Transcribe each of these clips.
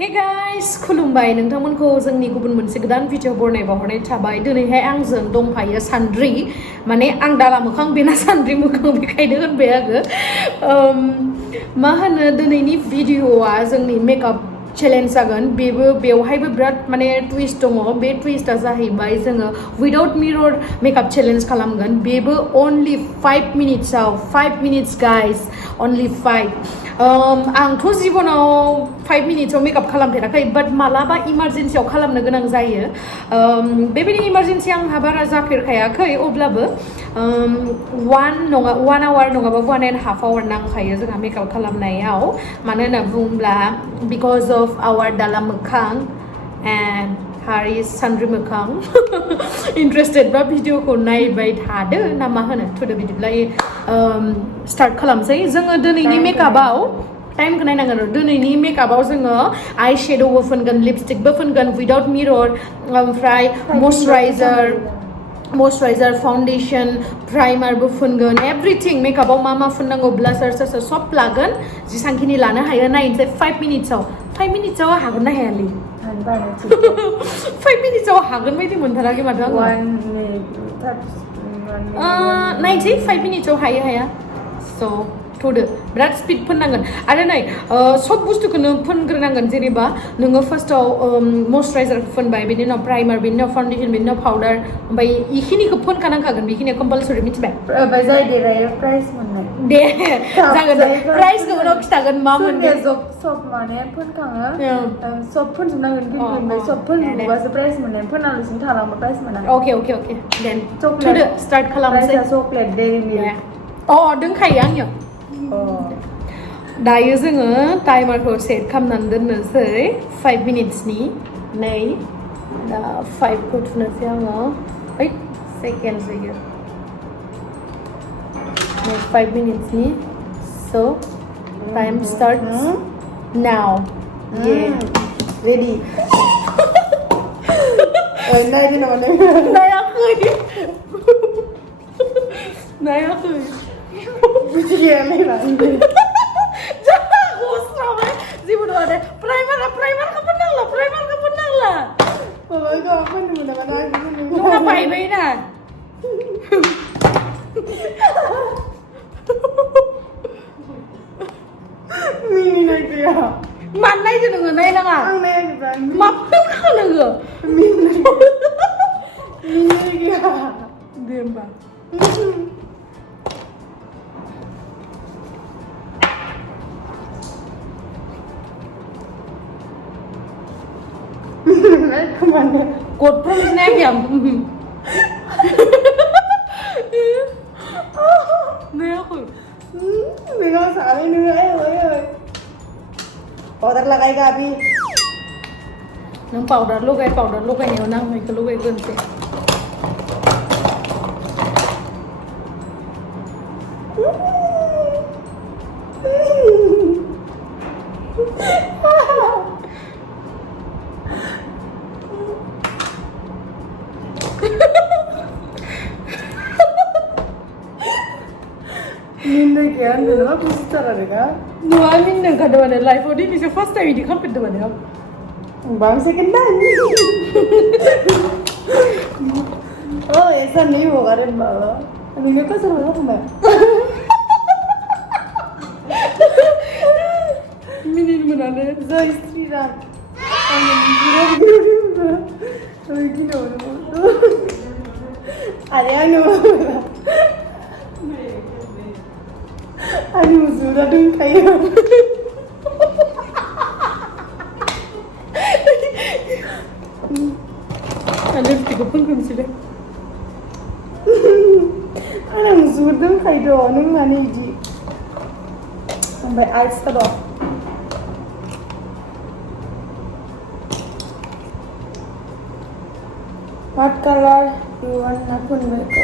Hey guys, खुलुमबाय नोंथांमोनखौ जोंनि गुबुन मोनसे गोदान भिडिअ बरनाय थाबाय दिनैहाय आंजों दंफायो सान्द्रि माने आं दाला मोखां बेना सान्द्रि मोखां बेखायनो होनबाय आङो मा होनो दिनैनि भिडिअआ जोंनि मेकआप चेलेन्ज जागोन बेवहायबो बिराद माने टुइस्ट दङ बे टुइस्टआ जाहैबाय जोङो विदाउट मिरर मेकआप चेलेन्ज खालामगोन बेबो only 5 मिनिट्सआव 5 मिनिट्स गाइस only 5 आंथ' जिबनाव 5 मिनिट्सआव मेकआप खालामफेराखै बाट मालाबा इमारजेन्सियाव खालामनो गोनां जायो बेबायदि इमारजेन्सि आंहा बारा जाफेरखायाखै अब्लाबो 1 आवार नङाबा 1.5 आवार नांखायो जोंहा मेकआप खालामनायाव मानो होनना बुङोब्ला बिकज अफ आवार दाला मोखां एन्ड हारि सान्द्रि मोखां इन्टारेस्टेड बा भिडिअखौ नायबाय थादो ना मा होनो थुदो बिदिब्ला स्टार्ट खालामसै जोङो दिनैनि मेकआपआव टाइमखौ नायनांगोन दिनैनि मेकआपआव जोङो आइ शेड'बो फुनगोन लिपस्टिकबो फुनगोन विदाउट मिरर ओमफ्राय मयस्चराइजार फाउन्डेसन प्राइमारबो फुनगोन एभ्रिथिं मेकआपआव मा फुननांगौ ब्लासार सासार सब लागोन जेसांखिनि लानो हायो नायनोसै 5 मिनिट्सआव हागोन ना हायालै 5 मिनिट्सआव हागोन बायदि मोनथाराखै माथो आङो नायनोसै 5 मिनिट्सआव हाया स' थ'दो बिराद स्पिड फोननांगोन आरो नै सब बुस्थुखौनो फोनग्रोनांगोन जेनेबा नोङो फार्स्टआव मयस्चराइजारखौ फोनबाय बिनि उनाव प्राइमार बिनि उनाव फाउन्डेसन बिनि उनाव पाउडार ओमफ्राय इखिनिखौ फोनखानांखागोन बेखिनिया कम्पालसरि मिथिबाय जाय देरायो प्राइज मोननाय दे जागोन प्राइजखौ उनाव खिथागोन मा मोनगोन सब माने फोनखाङो सब फोनजोबनांगोन खिन्थु सब फोनजोबोबासो प्राइज मोननाय फोनालासिनो थालांबा प्राइज मोना अके देन थुदो स्टार्ट खालामसै चकलेट डेरि मिल्क दोनखायो आंनियाव दायो जोङो टाइमारखौ सेट खालामनानै दोननोसै 5 मिनिट्सनि नै दा 5खौ थुनोसै आङो 8 सेकेन्ड जायो 5 मिनिट्सनि स' टाइम स्टार्ट नाउ रेडि नायदो नामा नायाखै बिदि गैया नायबा जेबो नङा दे प्राइमारखौ फोननांला माबाखौ फोननो मोनाबा नङा बायबाय ना मिनिनाय गैया मानो नायदो नोङो नायनाङा आं नायाखै मा फोनखा नोङो मिनिनाय गैया दे होमबा kemana? Kodpun snack ya. Nè aku. Mình không sợ đi nữa ơi ơi. Powder lagay gabi. Nang powder lugay niyo nang may kalugay gunti. Minna kaya nila gusto talaga. Nuwa minna ka daw na life o din isa first time hindi ka pwede daw na. Bang second time. Oh, ऐसा नहीं होगा रे बाबा. Ano ka sa mga na? Minin mo na na. Zoe Street. Ano ginawa mo? Ano? Ano zura dun kayo? Ano tigo pun kun sila. Anong zura dun kayo? Anong maniji? Sampai ice ka daw. What color you want na pun ba ito?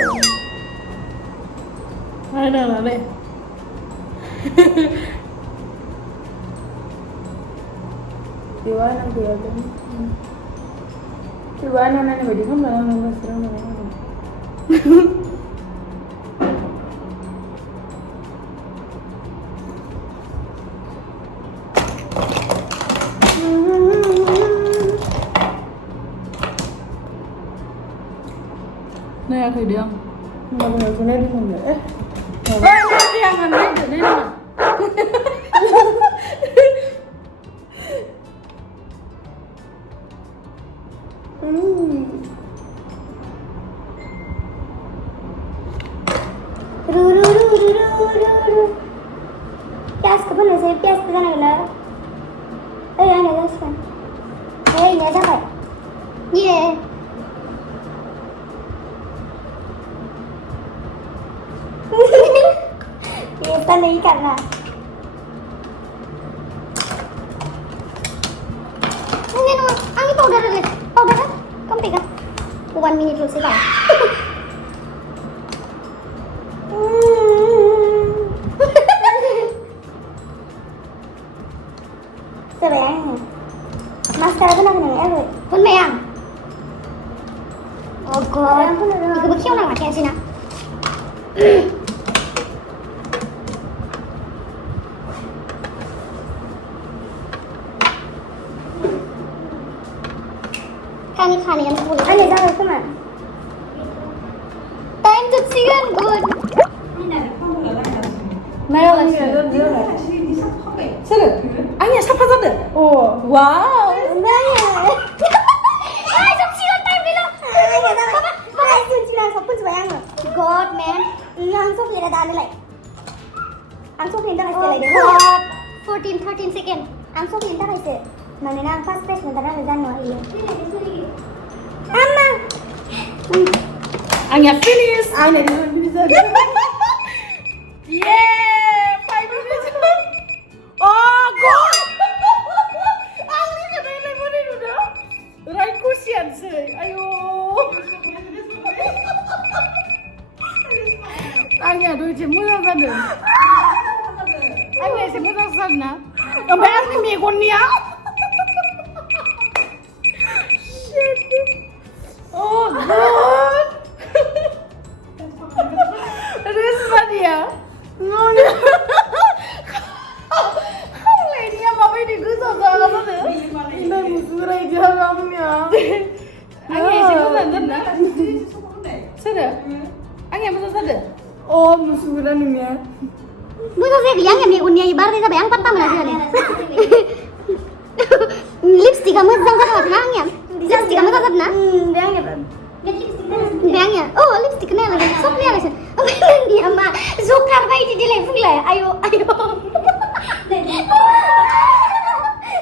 Ano na na. Iwana ko yan. Iwana na naman. Di ko malang masira na naman. नायाखै दे आं माबायावसो नायदोंमोन नायाखै आं नायदो नायनाङा प्याज को बनासे प्याज को जाना गला ए आने जासिगोन ए इना जाबाय ये ये तो नहीं करना आंनि पाउडार कम पेगा 1 minute लसै बा Sayang, masker itu nak kena pun mayang. Oh god, itu betul nak makan sih nak. Kani yang cool. Ani jangan kemana? Time to see kan good. 나요 세르 아니야 샤파자드 오 와우 좀 시간 time bilo Baka sun sila sa pun sayang God man ang sok lira dami like ang sok linda kasi like God 14-13 second ang sok linda kasi manina ang fast pace na dala dan no iyo Amma 아니야 finish Ana di bisa. yeah 5 minutes oh god angni kada ile bone nuda rai kusian sei ayo angya do je moja jadon angya se moja janna ombay angni megonnia shit oh god Resmania no Lady माबायदि गोजा जाना दं Ini musuh aja ramnya. आंनि एसे मोजां जादोंना सोरो आंनिया मोजां जादों Oh musuh nungnya. Bukan saya bilang ya megunnya ibarat itu bayang patah mana sih lipstick kamu jangan kata nang ya lipstick kamu kata nang bayangnya oh lipstick nih lagi sok nih lagi dia mah zukar bayi di dalam fungla ayo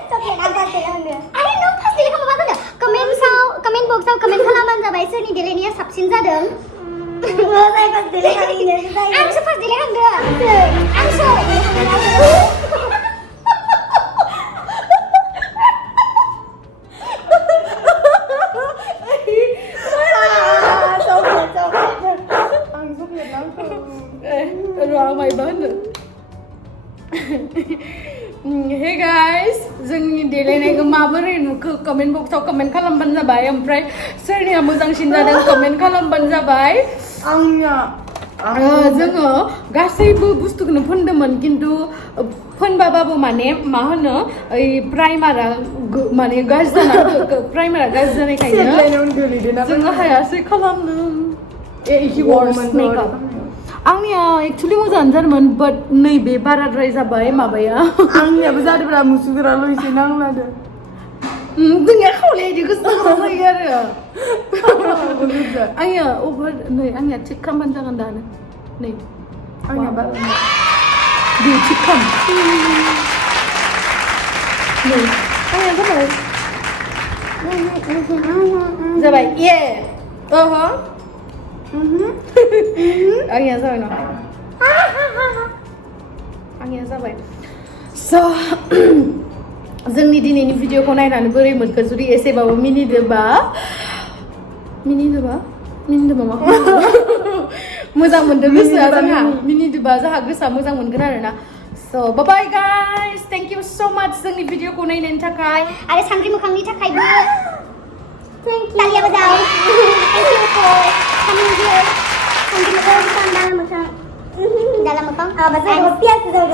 coklat apa sih anda ayo no pasti kamu baca nggak komen box komen halaman जाबाय सोरनि देलायनाया साबसिन जादों saya pas delay kali ini ang pas delay kan enggak ang ramai banget Hey guys जोंनि देलायनायखौ माबोरै नुखो comment बक्सआव comment खालामबानो जाबाय ओमफ्राय सोरनिया मोजांसिन जादों कमेन्ट खालामबानो जाबाय Angnya. जोङो गासैबो बुस्थुखौनो फोनदोंमोन खिन्थु फोनबाबो माने मा होनो ओइ प्राइमारा माने गाज्रि जानायखायनो जोङो हायासै खालामनो worst makeup आंनिया एक्चुअली मोजाङानो जादोंमोन बाट नैबे बाराद्राय जाबाय माबाया Angnya जादोंब्रा मुसुगुराल' एसे नांलादो जोंनिया खावलाया बिदि गोसा जायो आरो आंनिया अभार नै आंनिया थिक खालामबानो जागोन दानो नै Angnya बारा दे थिक खालाम नै आंनिया जाबाय ये आंनिया जाबाय न आंनिया जाबाय स' जोंनि दिनैनि भिडिअखौ नायनानै बोरै मोनखो जुदि एसेबाबो मिनिदोबा मा मोजां मोनदों गोसोआ जोंहा मिनिदोबा जोंहा गोसोआ मोजां मोनगोन आरोना स' बाय गाइस थेंक इउ स' माच जोंनि भिडिअखौ नायनायनि थाखाय आरो सानद्रि मोखांनि थाखायबो तालिया बजाव thank you for coming here सानद्रि मोखां dalam मोखां bahasa Rusia sudah